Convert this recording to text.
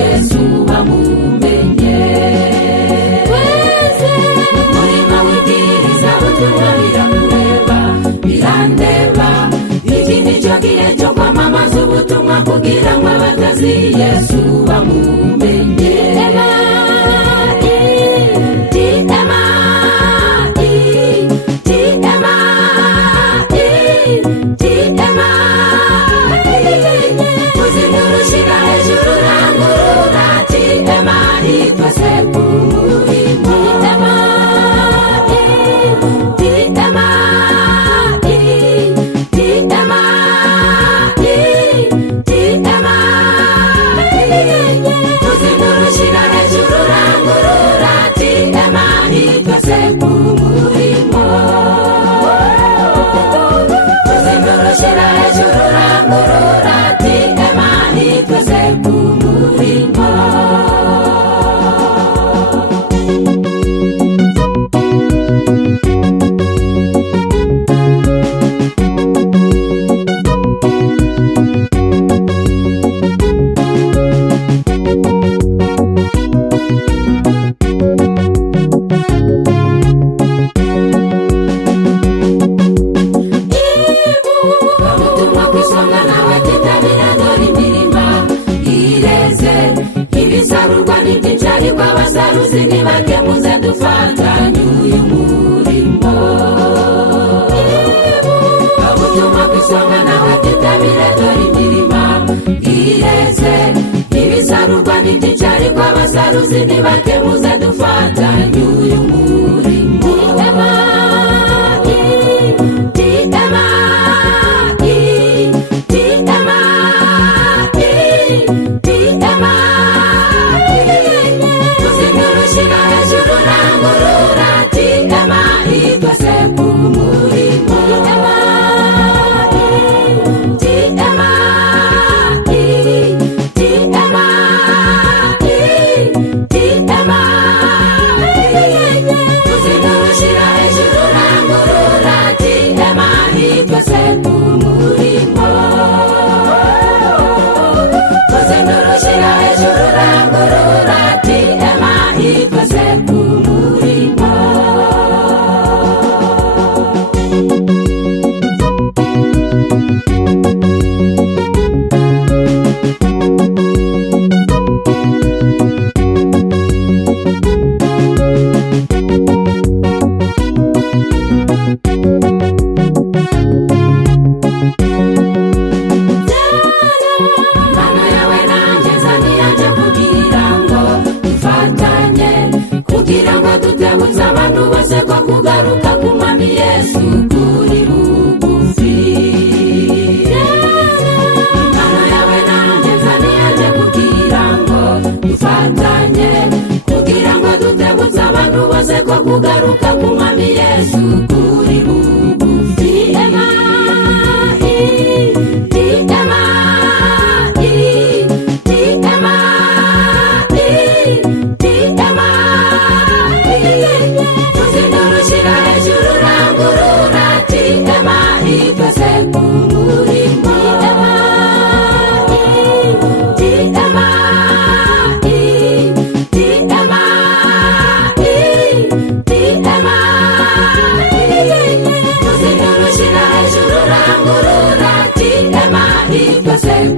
Yesu bamumenye umurima w'ibwiriza ubutumwa birakureba birandeba. Iki nicyo gihe cyo kwamamaza ubutumwa kugira ngo abatazi Yesu bamumenye. Abasaruzi nibake muze dufatanye uyu murimo. Ubutumwa bw'isonga nawe tutabire dore imirima ireze. Ibisarurwa n'ibyicari kw'abasaruzi nibake muze dufatanye uyu murimo. Kugaruka kumwami Yesu kuri bugufi. Mana yawe nanjye nzaniyaje kugira ngo dufatanye kugira ngo dutebutse abantu bose ko kugaruka kumwami Yesu kuri bugufi. Say